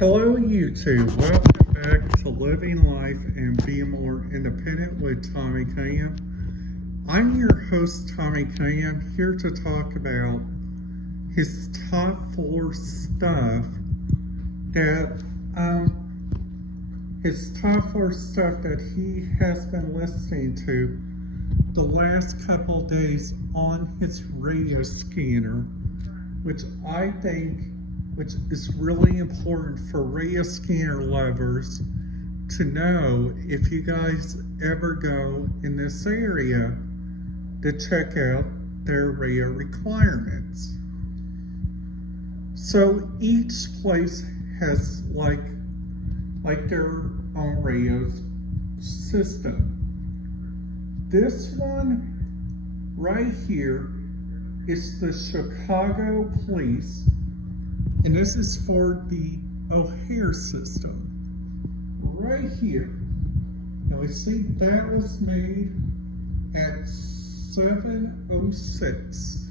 Hello YouTube, welcome back to Living Life and Being More Independent with Tommy Cam. I'm your host Tommy Cam, here to talk about his top 4 stuff that he has been listening to the last couple days on his radio scanner, which is really important for radio scanner lovers to know if you guys ever go in this area to check out their radio requirements. So each place has like their own radio system. This one right here is the Chicago Police, and this is for the O'Hare system. Right here. Now we see that was made at 7:06.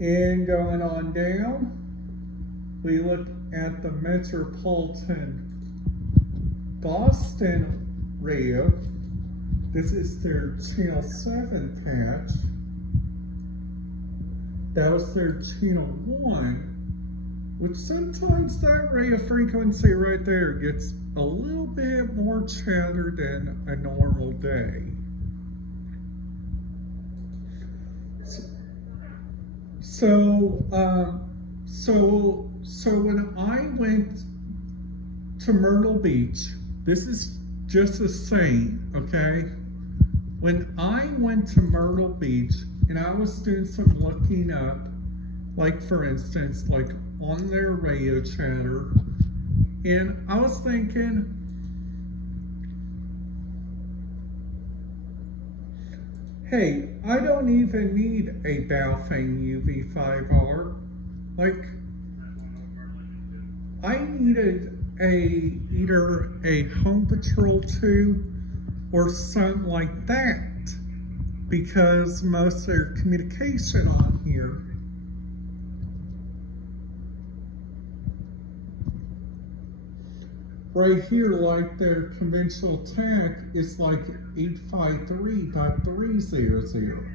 And going on down, we look at the Metropolitan Boston radio. This is their Channel 7 patch. That was their Channel 1, which sometimes that radio frequency right there gets a little bit more chatter than a normal day. So when I went to Myrtle Beach, this is just a saying, okay? When I went to Myrtle Beach and I was doing some looking up, like for instance, like on their radio chatter, and I was thinking, hey, I don't even need a Baofeng UV5R. Like, I needed either a Home Patrol 2 or something like that, because most of their communication on here right here, like their conventional tag is like 853.300.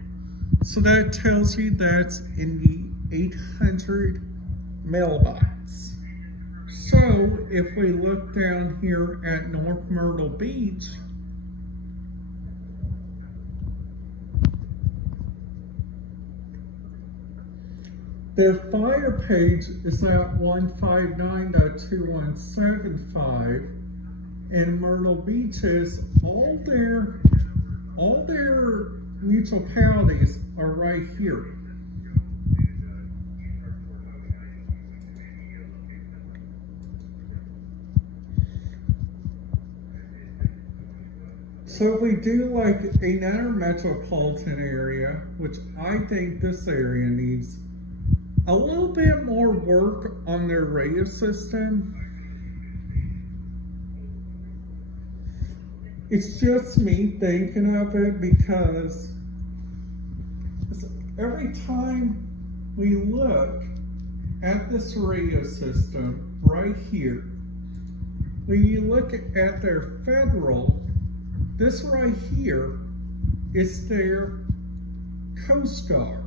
So that tells you that's in the 800 mailbox. So if we look down here at North Myrtle Beach, their fire page is at 159.2175, and Myrtle Beach's all their municipalities are right here. So if we do like another metropolitan area, which I think this area needs a little bit more work on their radio system. It's just me thinking of it, because every time we look at this radio system right here, when you look at their federal, this right here is their Coast Guard,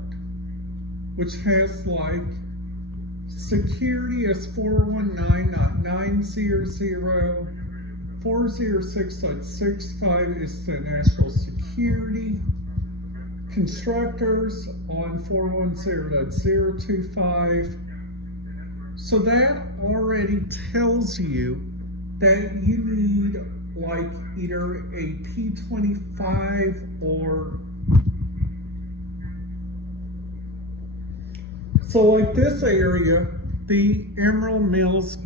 which has like security as 419.900, 406.65 is the national security, constructors on 410.025. So that already tells you that you need like either a P25 or so like this area, the Emerald Mills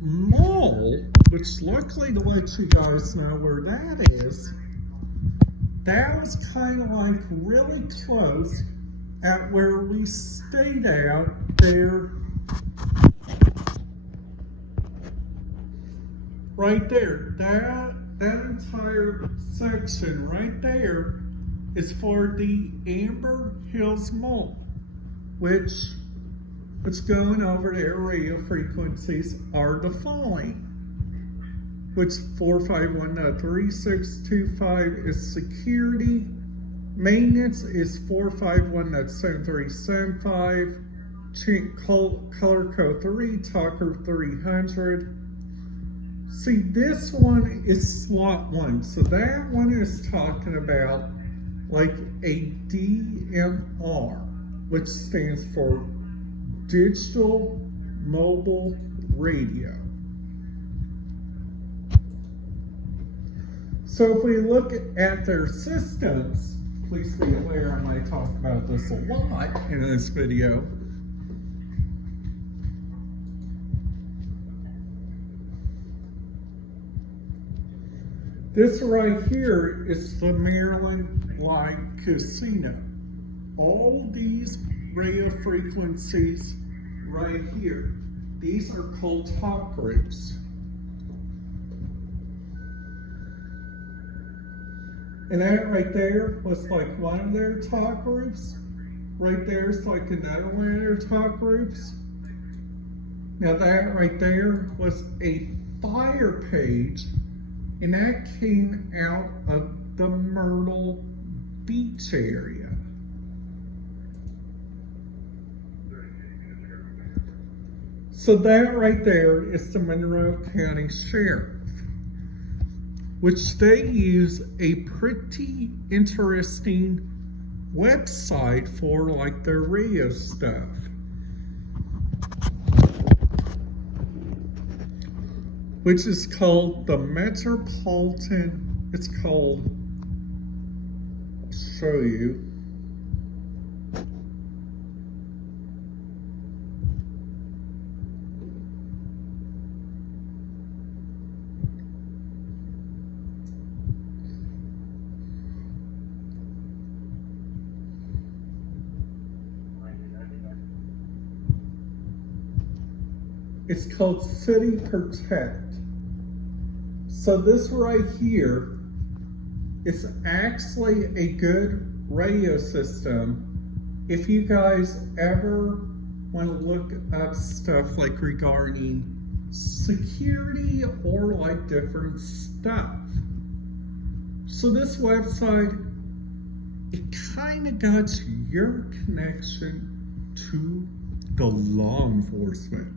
Mall, which luckily to let you guys know where that is, that was kind of like really close at where we stayed out there. Right there, that entire section right there is for the Amber Hills Mall, which which going over their radio frequencies are the following, which 451.3625 is security, maintenance is 451.7375, color code 3, talker 300. See, this one is slot 1, so that one is talking about like a DMR, which stands for Digital Mobile Radio. So if we look at their systems, please be aware I might talk about this a lot in this video. This right here is the Maryland Live Casino. All these radio frequencies right here, these are called talk groups. And that right there was like one of their talk groups. Right there is like another one of their talk groups. Now that right there was a fire page, and that came out of the Myrtle Beach area. So that right there is the Monroe County Sheriff, which they use a pretty interesting website for like their radio stuff. Which is called the Metropolitan, it's called, I'll show you. It's called City Protect. So this right here is actually a good radio system if you guys ever want to look up stuff like regarding security or like different stuff. So this website, it kind of got your connection to the law enforcement.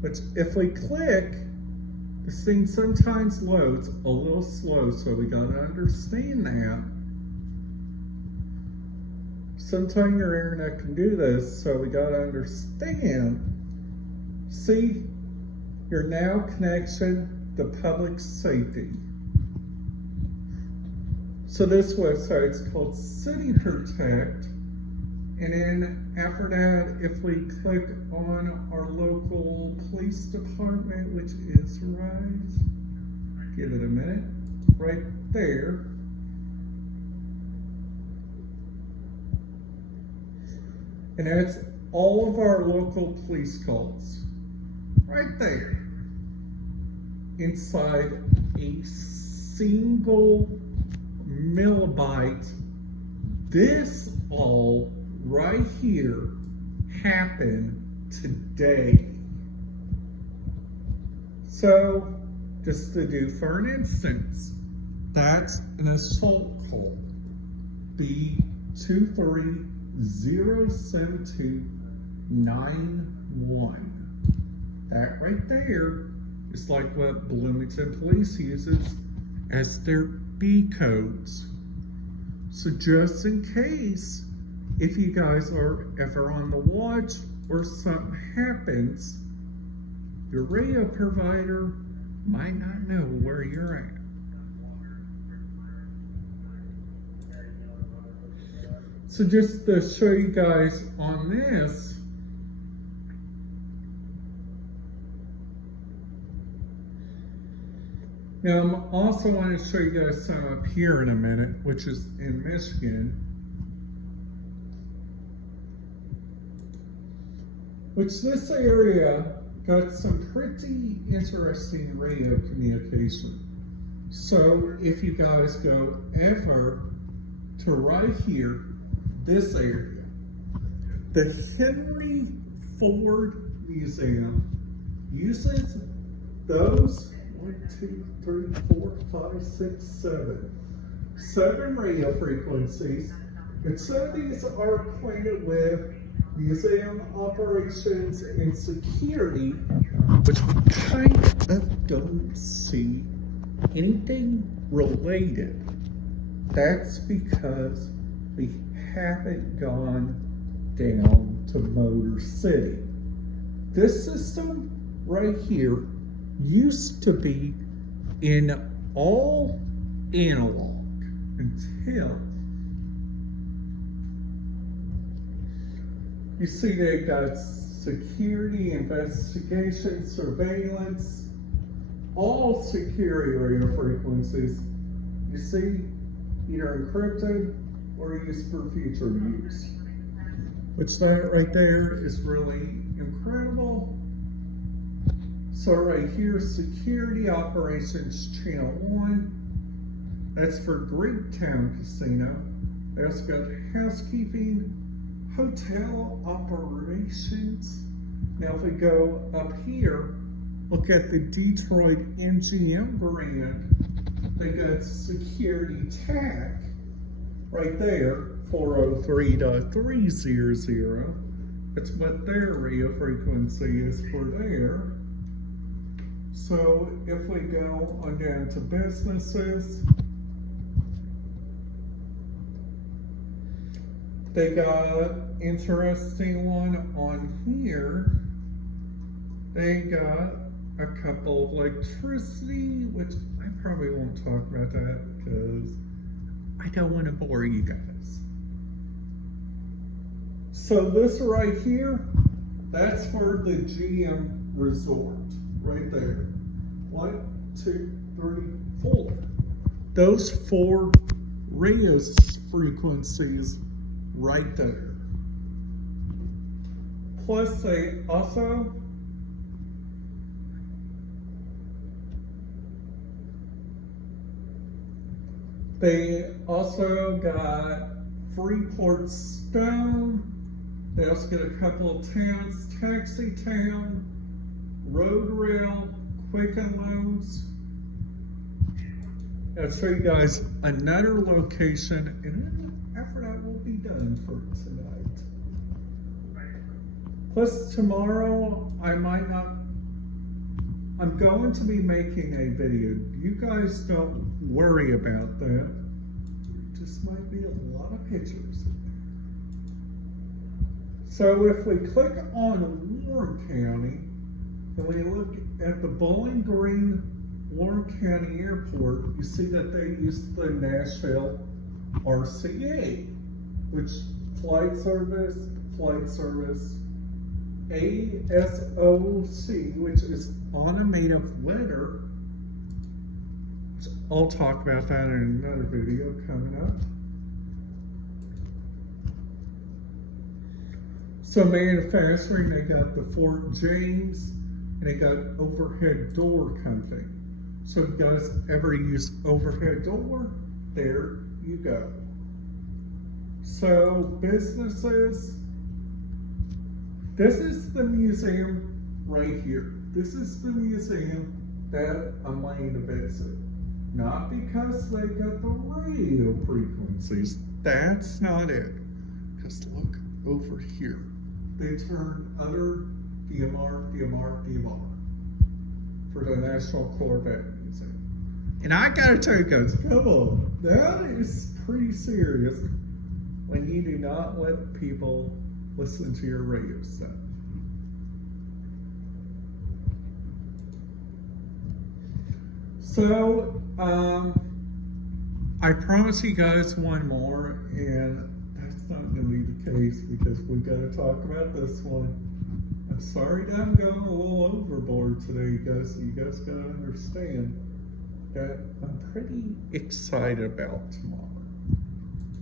But if we click, this thing sometimes loads a little slow, so we gotta understand that. Sometimes your internet can do this, so we gotta understand. See, your now connection to public safety. So this website is called City Protect. And then after that, if we click on our local police department, which is right, give it a minute, right there. And that's all of our local police calls, right there, inside a single millibyte. This all right here happened today. So, just to do for an instance, that's an assault call, B2307291. That right there is like what Bloomington Police uses as their B codes. So just in case, if you guys are ever on the watch or something happens, your radio provider might not know where you're at. So just to show you guys on this, now I'm also want to show you guys some up here in a minute, which is in Michigan. Which this area got some pretty interesting radio communication. So if you guys go ever to right here, this area, The Henry Ford Museum uses those 7 radio frequencies, and so these are acquainted with museum operations and security, which we kind of don't see anything related. That's because we haven't gone down to Motor City. This system right here used to be in all analog until you see they got security, investigation, surveillance, all security radio frequencies, you see, either encrypted or used for future use. Which that right there is really incredible. So right here, security operations channel 1. That's for Greektown Casino. They also got housekeeping, hotel operations. Now if we go up here, look at the Detroit MGM brand. They got security tag right there, 403.300. That's what their radio frequency is for there. So if we go on down to businesses, they got an interesting one on here. They got a couple of electricity, which I probably won't talk about that because I don't want to bore you guys. So this right here, that's for the GM Resort, right there. 1, 2, 3, 4. Those 4 radio frequencies right there. Plus they also got Freeport Stone. They also get a couple of towns, Taxi Town, Road Rail, Quicken Loans. I'll show you guys another location, and then after that we'll be done for tonight. Plus tomorrow I'm going to be making a video. You guys don't worry about that. It just might be a lot of pictures. So if we click on Warren County, and we look at the Bowling Green Warren County Airport, you see that they use the Nashville RCA, which flight service, ASOC, which is automated letter. I'll talk about that in another video coming up. So manufacturing, they got the Fort James, and they got overhead door company. So if you guys ever use overhead door, there you go. So businesses, this is the museum right here. This is the museum that I'm wanting to visit. Not because they got the radio frequencies. That's not it. Because look over here. They turn other DMR for the National Corvette Museum. And I gotta tell you guys, come on, that is pretty serious when you do not let people listen to your radio stuff. So, I promise you guys one more, and that's not going to be the case because we got to talk about this one. I'm sorry that I'm going a little overboard today, you guys. You guys got to understand that I'm pretty excited about tomorrow.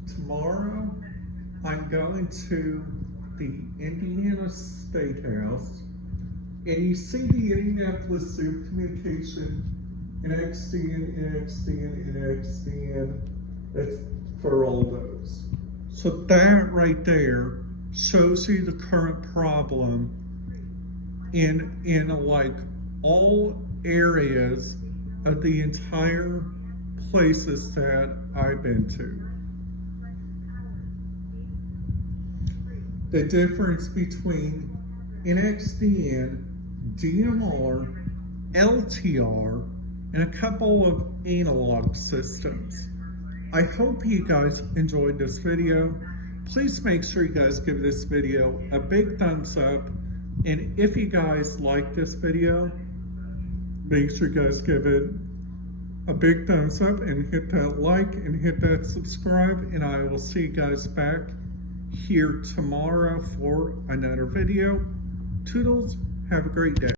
Tomorrow, I'm going to the Indiana State House, and you see the Indianapolis Zoo Communication, nxdn, that's for all those. So that right there shows you the current problem in like all areas of the entire places that I've been to. The difference between nxdn, DMR, LTR, and a couple of analog systems. I hope you guys enjoyed this video. Please make sure you guys give this video a big thumbs up. And if you guys like this video, make sure you guys give it a big thumbs up and hit that like and hit that subscribe. And I will see you guys back here tomorrow for another video. Toodles, have a great day.